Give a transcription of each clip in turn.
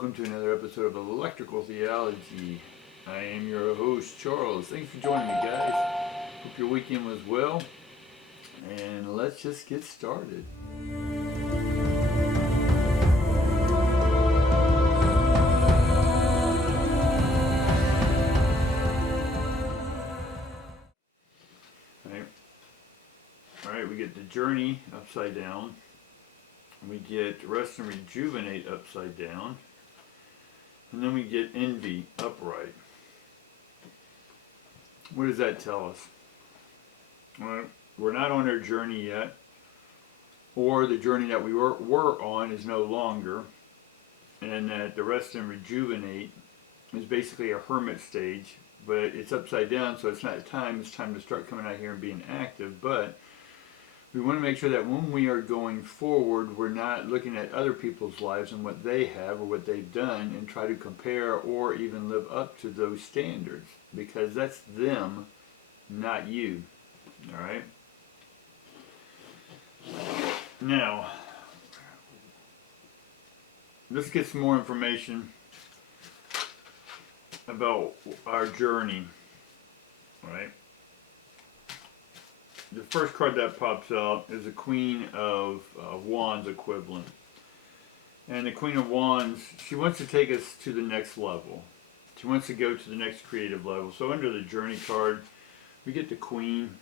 welcome to another episode of Electrical Theology. I am your host, Charles. Thanks for joining me, guys. Hope your weekend was well, and let's just get started. All right, we get the journey upside down. We get rest and rejuvenate upside down. And then we get envy upright. What does that tell us? Well, we're not on our journey yet, or the journey that we were on is no longer, and that the rest and rejuvenate is basically a hermit stage, but it's upside down, so it's not time. It's time to start coming out here and being active, but we want to make sure that when we are going forward, we're not looking at other people's lives and what they have or what they've done and try to compare or even live up to those standards, because that's them, not you. All right? Now, let's get some more information about our journey. All right? The first card that pops out is the Queen of Wands equivalent. And the Queen of Wands, she wants to take us to the next level. She wants to go to the next creative level. So under the Journey card, we get the Queen.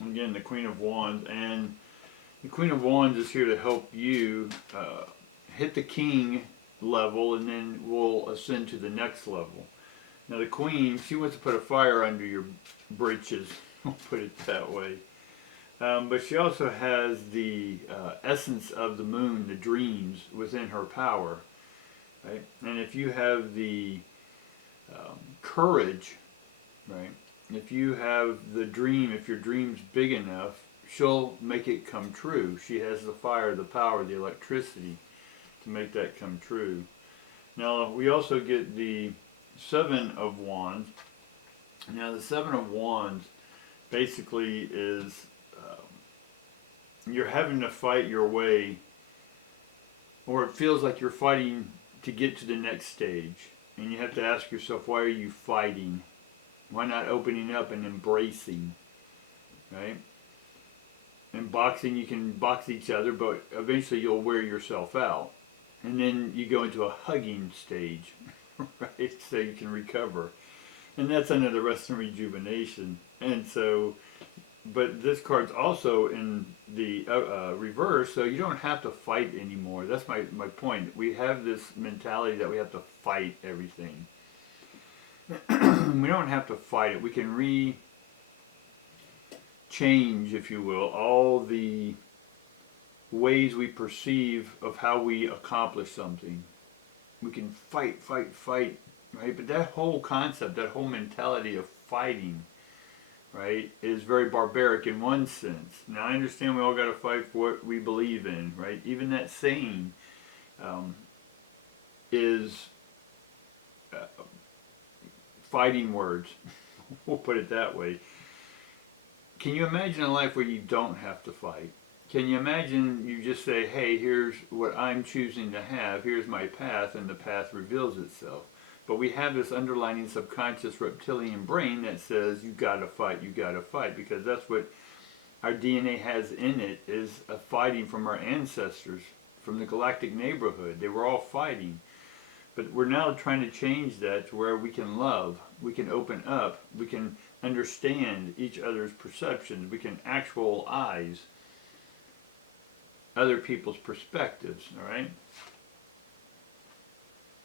Again, the Queen of Wands. And the Queen of Wands is here to help you hit the King level, and then we'll ascend to the next level. Now the Queen, she wants to put a fire under your britches. We'll put it that way. But she also has the essence of the moon, the dreams, within her power. Right? And if you have the courage, right? If you have the dream, if your dream's big enough, she'll make it come true. She has the fire, the power, the electricity to make that come true. Now we also get the Seven of Wands. Now the Seven of Wands basically is you're having to fight your way, or it feels like you're fighting to get to the next stage. And you have to ask yourself, why are you fighting? Why not opening up and embracing? Right? In boxing, you can box each other, but eventually you'll wear yourself out. And then you go into a hugging stage, right? So you can recover. And that's under the rest and rejuvenation. And so, but this card's also in the reverse, so you don't have to fight anymore. That's my point. We have this mentality that we have to fight everything. We don't have to fight it. We can change, if you will, all the ways we perceive of how we accomplish something. We can fight, right? But that whole concept, that whole mentality of fighting, right, is very barbaric in one sense. Now I understand we all got to fight for what we believe in, right? Even that saying is fighting words. We'll put it that way. Can you imagine a life where you don't have to fight? Can you imagine you just say, hey, here's what I'm choosing to have, here's my path, and the path reveals itself. But we have this underlying subconscious reptilian brain that says, you gotta fight, because that's what our DNA has in it, is a fighting from our ancestors, from the galactic neighborhood. They were all fighting. But we're now trying to change that to where we can love, we can open up, we can understand each other's perceptions, we can actualize other people's perspectives, all right?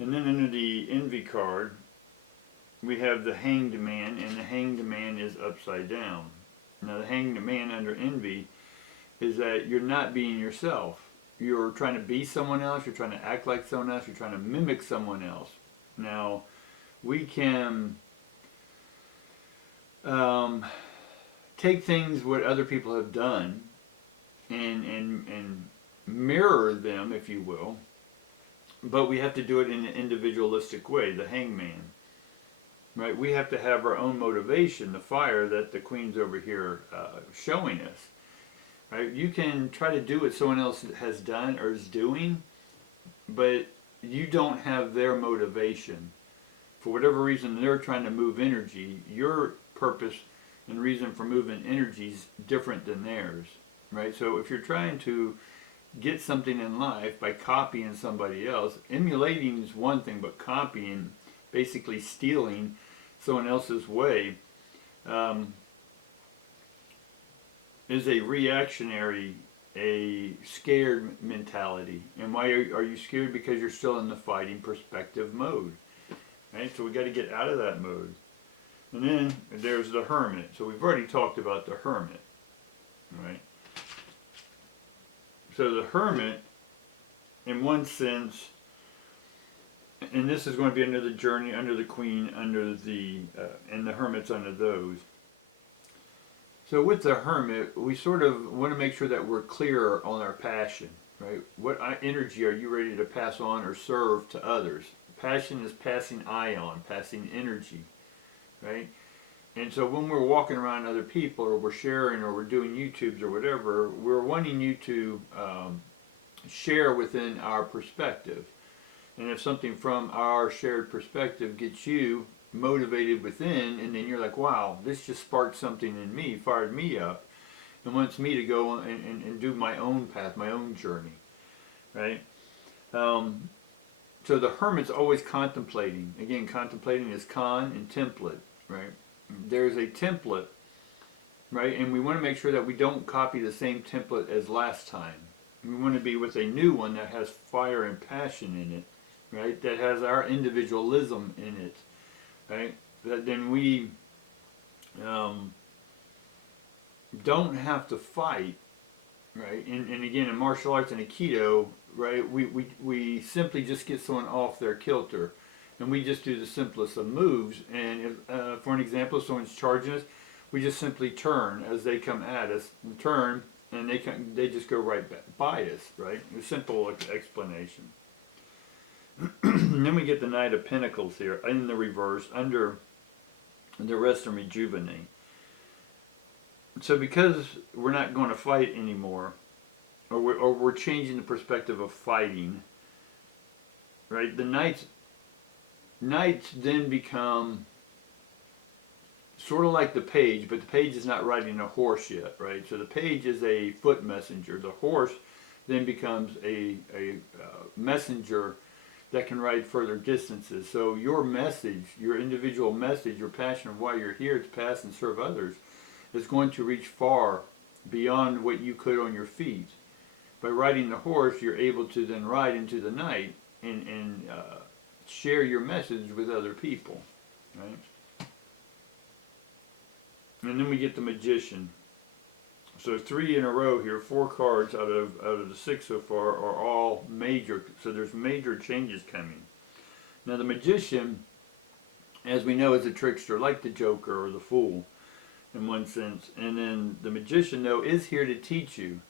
And then under the envy card, we have the Hanged Man, and the Hanged Man is upside down. Now the Hanged Man under envy is that you're not being yourself. You're trying to be someone else, you're trying to act like someone else, you're trying to mimic someone else. Now, we can take things what other people have done and mirror them, if you will, but we have to do it in an individualistic way, the hangman. Right? We have to have our own motivation, the fire that the Queen's over here showing us. Right? You can try to do what someone else has done or is doing, but you don't have their motivation. For whatever reason, they're trying to move energy. Your purpose and reason for moving energy is different than theirs, right? So if you're trying to get something in life by copying somebody else, emulating is one thing, but copying, basically stealing someone else's way, is a reactionary, a scared mentality. And why are you scared? Because you're still in the fighting perspective mode. Right? So we got to get out of that mode. And then there's the hermit. So we've already talked about the hermit. Right? So the hermit, in one sense, and this is going to be under the journey, under the queen, under the, and the hermit's under those. So with the hermit, we sort of want to make sure that we're clear on our passion, right? What energy are you ready to pass on or serve to others? Passion is passing ion, passing energy, right? And so when we're walking around other people, or we're sharing, or we're doing YouTubes or whatever, we're wanting you to share within our perspective. And if something from our shared perspective gets you motivated within, and then you're like, wow, this just sparked something in me, fired me up, and wants me to go and do my own path, my own journey, right? So the hermit's always contemplating. Again, contemplating is con and template, right? There's a template, right? And we want to make sure that we don't copy the same template as last time. We want to be with a new one that has fire and passion in it, right? That has our individualism in it, right? That then we don't have to fight, right? And again, in martial arts and Aikido, right, we simply just get someone off their kilter, and we just do the simplest of moves. And if, for an example, if someone's charging us, we just simply turn as they come at us, and turn, and they just go right back by us, right? A simple explanation. And then we get the Knight of Pentacles here in the reverse, under the Rest and Rejuvenate. So because we're not going to fight anymore, or we're changing the perspective of fighting, right? The knights then become sort of like the page, but the page is not riding a horse yet, right? So the page is a foot messenger. The horse then becomes a messenger that can ride further distances. So your message, your individual message, your passion of why you're here to pass and serve others, is going to reach far beyond what you could on your feet. By riding the horse, you're able to then ride into the night and share your message with other people, right? And then we get the Magician. So 3 in a row here, 4 cards out of the 6 so far are all major. So there's major changes coming. Now the Magician, as we know, is a trickster, like the Joker or the Fool, in one sense. And then the Magician, though, is here to teach you,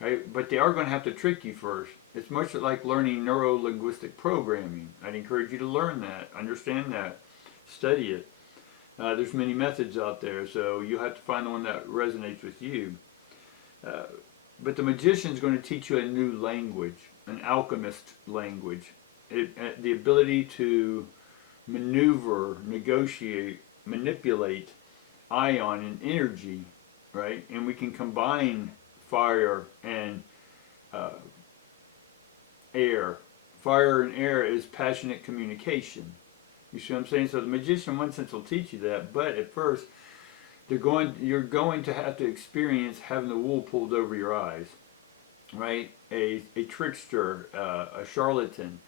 right? But they are going to have to trick you first. It's much like learning neuro-linguistic programming. I'd encourage you to learn that, understand that, study it. There's many methods out there, so you have to find the one that resonates with you. But the Magician is going to teach you a new language, an alchemist language. The ability to maneuver, negotiate, manipulate ion and energy, right? And we can combine fire and air. Fire and air is passionate communication. You see what I'm saying? So the Magician, in one sense, will teach you that, but at first, you're going to have to experience having the wool pulled over your eyes, right? A trickster, a charlatan,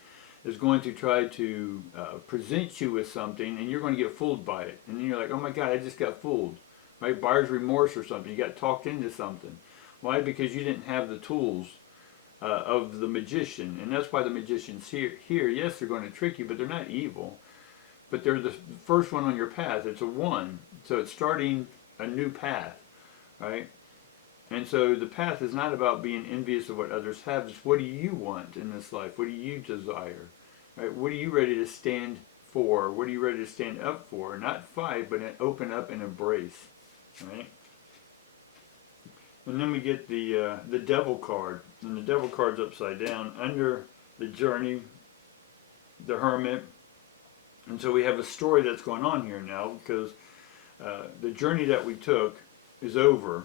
is going to try to present you with something, and you're going to get fooled by it. And then you're like, oh my God, I just got fooled, right? Buyer's remorse or something. You got talked into something. Why? Because you didn't have the tools of the Magician. And that's why the Magician's here. Yes, they're going to trick you, but they're not evil. But they're the first one on your path. It's a 1. So it's starting a new path, right? And so the path is not about being envious of what others have. It's what do you want in this life? What do you desire? Right? What are you ready to stand for? What are you ready to stand up for? Not fight, but open up and embrace, right? And then we get the Devil card. And the Devil card's upside down. Under the journey, the hermit. And so we have a story that's going on here now, because the journey that we took is over.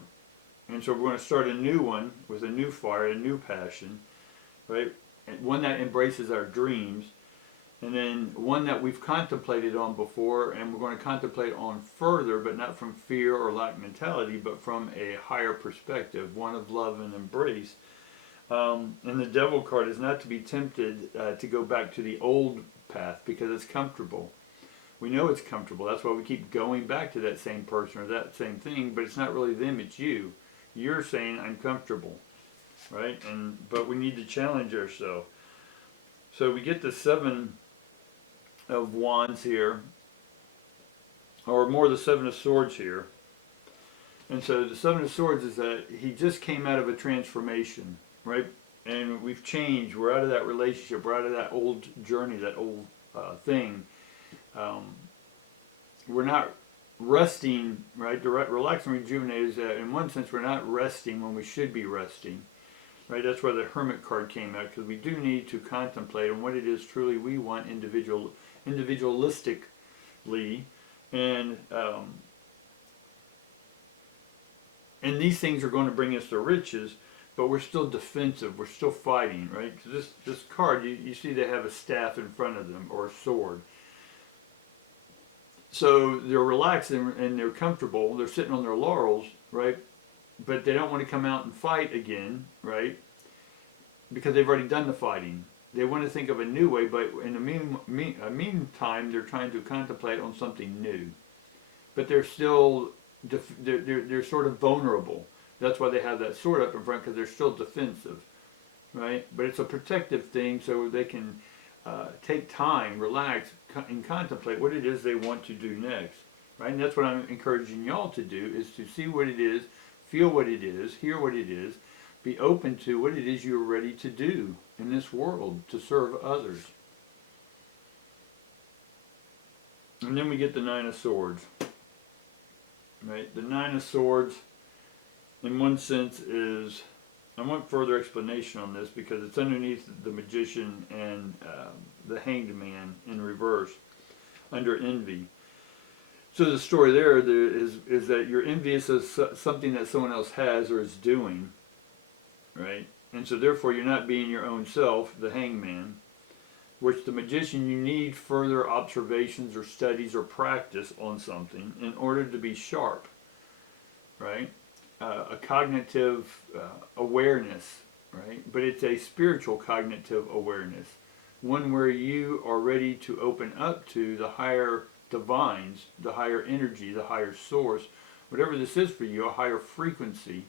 And so we're going to start a new one with a new fire, a new passion, right? And one that embraces our dreams, and then one that we've contemplated on before, and we're going to contemplate on further, but not from fear or lack mentality, but from a higher perspective, one of love and embrace. And the devil card is not to be tempted to go back to the old path because it's comfortable. We know it's comfortable. That's why we keep going back to that same person or that same thing, but it's not really them, it's you. You're saying, I'm comfortable, right? But we need to challenge ourselves. So we get the 7 of Wands here, or more the 7 of Swords here. And so the 7 of Swords is that he just came out of a transformation, right? And we've changed. We're out of that relationship. We're out of that old journey, that old thing. We're not resting, right? To relax and rejuvenate is that in one sense we're not resting when we should be resting, right? That's why the Hermit card came out, because we do need to contemplate on what it is truly we want individualistically, and these things are going to bring us to riches, but we're still defensive. We're still fighting, right? Because this card, you see they have a staff in front of them, or a sword. So they're relaxed and they're comfortable. They're sitting on their laurels, right? But they don't want to come out and fight again, right? Because they've already done the fighting. They want to think of a new way, but in the meantime, they're trying to contemplate on something new. But they're still, they're sort of vulnerable. That's why they have that sword up in front, because they're still defensive, right? But it's a protective thing, so they can take time, relax, and contemplate what it is they want to do next, right? And that's what I'm encouraging y'all to do, is to see what it is, feel what it is, hear what it is, be open to what it is you're ready to do in this world to serve others. And then we get the 9 of Swords, right? The 9 of Swords, in one sense, is, I want further explanation on this because it's underneath the Magician and the Hanged Man in reverse, under envy. So the story there is that you're envious of something that someone else has or is doing, right? And so therefore you're not being your own self, the Hangman, which the Magician, you need further observations or studies or practice on something in order to be sharp, right? A cognitive awareness, right? But it's a spiritual cognitive awareness, one where you are ready to open up to the higher divines, the higher energy, the higher source, whatever this is for you, a higher frequency,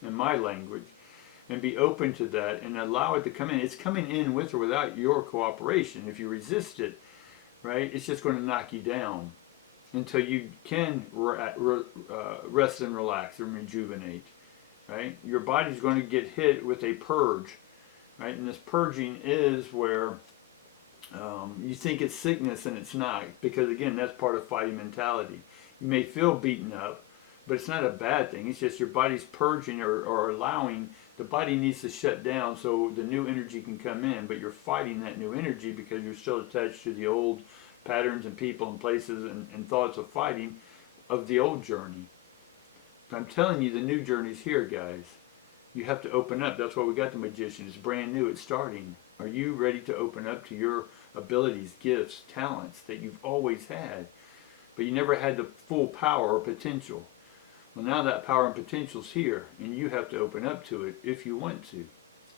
in my language, and be open to that and allow it to come in. It's coming in with or without your cooperation. If you resist it, right, it's just going to knock you down until you can rest and relax and rejuvenate, right? Your body's going to get hit with a purge, right? And this purging is where you think it's sickness and it's not, because again, that's part of fighting mentality. You may feel beaten up, but it's not a bad thing. It's just your body's purging or allowing. The body needs to shut down so the new energy can come in, but you're fighting that new energy because you're still attached to the old patterns and people and places and thoughts of fighting of the old journey. I'm telling you, the new journey's here, guys. You have to open up. That's why we got the Magician. It's brand new. It's starting. Are you ready to open up to your abilities, gifts, talents that you've always had, but you never had the full power or potential? Well, now that power and potential's here, and you have to open up to it if you want to,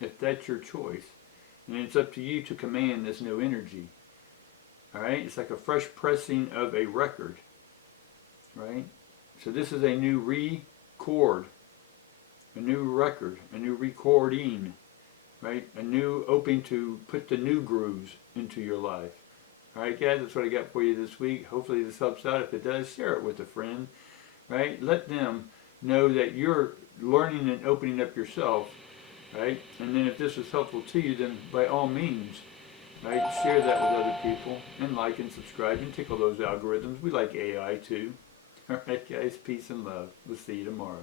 if that's your choice. And it's up to you to command this new energy. All right? It's like a fresh pressing of a record, right? So this is a new record, a new record, a new recording, right? A new opening to put the new grooves into your life. All right, guys, that's what I got for you this week. Hopefully this helps out. If it does, share it with a friend, right? Let them know that you're learning and opening up yourself, right? And then if this was helpful to you, then by all means, right, share that with other people and like and subscribe and tickle those algorithms. We like AI too. All right, guys, peace and love. We'll see you tomorrow.